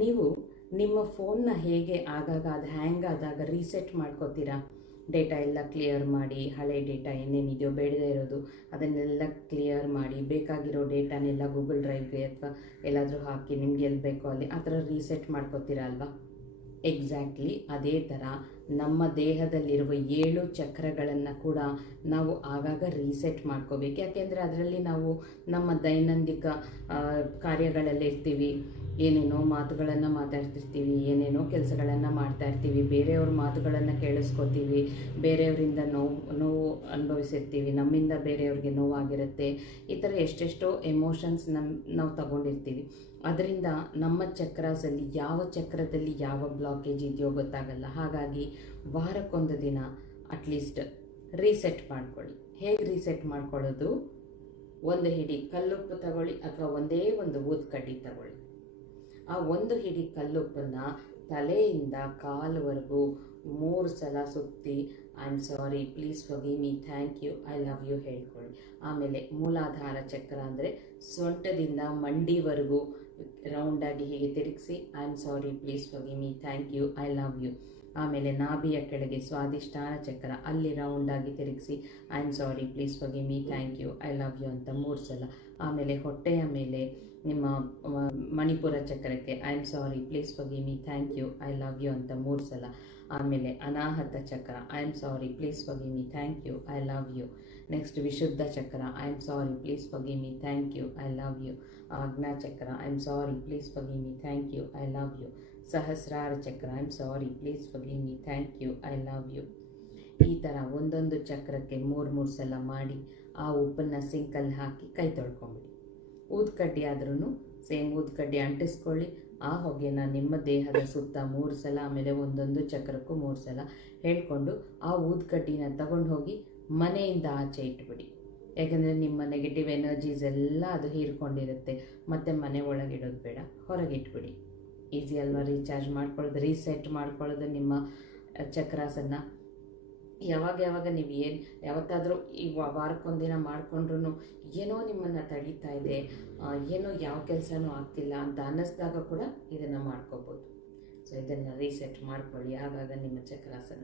ನೀವು ನಿಮ್ಮ ಫೋನ್ನ ಹೇಗೆ ಆಗಾಗ ಅದು ಹ್ಯಾಂಗ್ ಆದಾಗ ರೀಸೆಟ್ ಮಾಡ್ಕೋತೀರಾ? ಡೇಟಾ ಎಲ್ಲ ಕ್ಲಿಯರ್ ಮಾಡಿ, ಹಳೆ ಡೇಟಾ ಏನೇನಿದೆಯೋ ಬೇಡದೇ ಇರೋದು ಅದನ್ನೆಲ್ಲ ಕ್ಲಿಯರ್ ಮಾಡಿ, ಬೇಕಾಗಿರೋ ಡೇಟಾನೆಲ್ಲ ಗೂಗಲ್ ಡ್ರೈವ್ಗೆ ಅಥವಾ ಎಲ್ಲಾದರೂ ಹಾಕಿ ನಿಮ್ಗೆ ಎಲ್ಲಿ ಬೇಕೋ ಅಲ್ಲಿ ಆ ಥರ ರೀಸೆಟ್ ಮಾಡ್ಕೋತೀರಾ ಅಲ್ವಾ? ಎಕ್ಸಾಕ್ಟ್ಲಿ ಅದೇ ಥರ ನಮ್ಮ ದೇಹದಲ್ಲಿರುವ 7 ಚಕ್ರಗಳನ್ನು ಕೂಡ ನಾವು ಆಗಾಗ ರೀಸೆಟ್ ಮಾಡ್ಕೋಬೇಕು. ಯಾಕೆಂದರೆ ಅದರಲ್ಲಿ ನಾವು ನಮ್ಮ ದೈನಂದಿಕ ಕಾರ್ಯಗಳಲ್ಲಿ ಇರ್ತೀವಿ, ಏನೇನೋ ಮಾತುಗಳನ್ನು ಮಾತಾಡ್ತಿರ್ತೀವಿ, ಏನೇನೋ ಕೆಲಸಗಳನ್ನು ಮಾಡ್ತಾಯಿರ್ತೀವಿ, ಬೇರೆಯವ್ರ ಮಾತುಗಳನ್ನು ಕೇಳಿಸ್ಕೋತೀವಿ, ಬೇರೆಯವರಿಂದ ನೋವು ಅನುಭವಿಸಿರ್ತೀವಿ, ನಮ್ಮಿಂದ ಬೇರೆಯವ್ರಿಗೆ ನೋವಾಗಿರುತ್ತೆ. ಈ ಥರ ಎಷ್ಟೆಷ್ಟೋ ಎಮೋಷನ್ಸ್ ನಾವು ತಗೊಂಡಿರ್ತೀವಿ. ಅದರಿಂದ ನಮ್ಮ ಚಕ್ರಾಸಲ್ಲಿ ಯಾವ ಚಕ್ರದಲ್ಲಿ ಯಾವ ಬ್ಲಾಕೇಜ್ ಇದೆಯೋ ಗೊತ್ತಾಗಲ್ಲ. ಹಾಗಾಗಿ ವಾರಕ್ಕೊಂದು ದಿನ ಅಟ್ಲೀಸ್ಟ್ ರೀಸೆಟ್ ಮಾಡ್ಕೊಳ್ಳಿ. ಹೇಗೆ ರೀಸೆಟ್ ಮಾಡ್ಕೊಳ್ಳೋದು? ಒಂದು ಹಿಡಿ ಕಲ್ಲುಪ್ಪು ತಗೊಳ್ಳಿ ಅಥವಾ ಒಂದೇ ಒಂದು ಊದ್ಕಡ್ಡಿ ತಗೊಳ್ಳಿ. ಆ ಒಂದು ಹಿಡಿ ಕಲ್ಲುಪ್ಪನ್ನು ತಲೆಯಿಂದ ಕಾಲುವರೆಗೂ 3 ಸಲ ಸುತ್ತಿ I am sorry, please forgive me, thank you, I love you ಹೇಳ್ಕೊಳ್ಳಿ. ಆಮೇಲೆ ಮೂಲಾಧಾರ ಚಕ್ರ ಅಂದರೆ ಸೊಂಟದಿಂದ ಮಂಡಿವರೆಗೂ ರೌಂಡಾಗಿ ಹೀಗೆ ತಿರುಗಿಸಿ I am sorry, please forgive me, thank you, I love you. ಆಮೇಲೆ ನಾಭಿಯ ಕೆಳಗೆ ಸ್ವಾದಿಷ್ಠಾನ ಚಕ್ರ, ಅಲ್ಲಿ ರೌಂಡಾಗಿ ತಿರುಗಿಸಿ I am sorry, please forgive me, thank you, I love you ಅಂತ 3 ಸಲ. ಆಮೇಲೆ ಹೊಟ್ಟೆಯ ಮೇಲೆ ನಿಮ್ಮ ಮಣಿಪುರ ಚಕ್ರಕ್ಕೆ I am sorry, please forgive me, thank you, I love you ಅಂತ 3 ಸಲ. ಆಮೇಲೆ Anahata chakra I am sorry, please forgive me, thank you, I love you. Next Vishuddha chakra I am sorry, please forgive me, thank you, I love you. Ajna chakra I am sorry, please forgive me, thank you, I love you. Sahasrara chakra I am sorry, please forgive me, thank you, I love you. ಈ ಥರ ಒಂದೊಂದು ಚಕ್ರಕ್ಕೆ 3 ಸಲ ಮಾಡಿ ಆ ಉಪ್ಪನ್ನು ಸಿಂಕಲ್ಲಿ ಹಾಕಿ ಕೈ ತೊಳ್ಕೊಂಬಿಡಿ. ಊದ್ಕಡ್ಡಿ ಆದ್ರೂ ಸೇಮ್ ಊದ್ಕಡ್ಡಿ ಅಂಟಿಸ್ಕೊಳ್ಳಿ. ಆ ಹೊಗೆನ ನಿಮ್ಮ ದೇಹದ ಸುತ್ತ 3 ಸಲ, ಆಮೇಲೆ ಒಂದೊಂದು ಚಕ್ರಕ್ಕೂ 3 ಸಲ ಹೇಳ್ಕೊಂಡು ಆ ಊದ್ಕಡ್ಡಿನ ತಗೊಂಡು ಹೋಗಿ ಮನೆಯಿಂದ ಆಚೆ ಇಟ್ಬಿಡಿ. ಯಾಕೆಂದರೆ ನಿಮ್ಮ ನೆಗೆಟಿವ್ ಎನರ್ಜೀಸ್ ಎಲ್ಲ ಅದು ಹೀರ್ಕೊಂಡಿರುತ್ತೆ. ಮತ್ತು ಮನೆ ಒಳಗಿಡೋದು ಬೇಡ, ಹೊರಗಿಟ್ಬಿಡಿ. ಈಸಿ ಅಲ್ವಾ ರೀಚಾರ್ಜ್ ಮಾಡ್ಕೊಳ್ಳೋದು, ರೀಸೆಟ್ ಮಾಡ್ಕೊಳ್ಳೋದು ನಿಮ್ಮ ಚಕ್ರಾಸನ್ನು. ಯಾವಾಗ ನೀವು ಯಾವತ್ತಾದರೂ ಈ ವಾರಕ್ಕೊಂದಿನ ಮಾಡಿಕೊಂಡ್ರೂ ಏನೋ ನಿಮ್ಮನ್ನು ತಡೀತಾ ಇದೆ, ಏನೋ ಯಾವ ಕೆಲಸನೂ ಆಗ್ತಿಲ್ಲ ಅಂತ ಅನ್ನಿಸ್ದಾಗ ಕೂಡ ಇದನ್ನು ಮಾಡ್ಕೋಬೋದು. ಸೊ ಇದನ್ನು ರೀಸೆಟ್ ಮಾಡ್ಕೊಳ್ಳಿ ಆಗಾಗ ನಿಮ್ಮ ಚಕ್ರಾಸನ.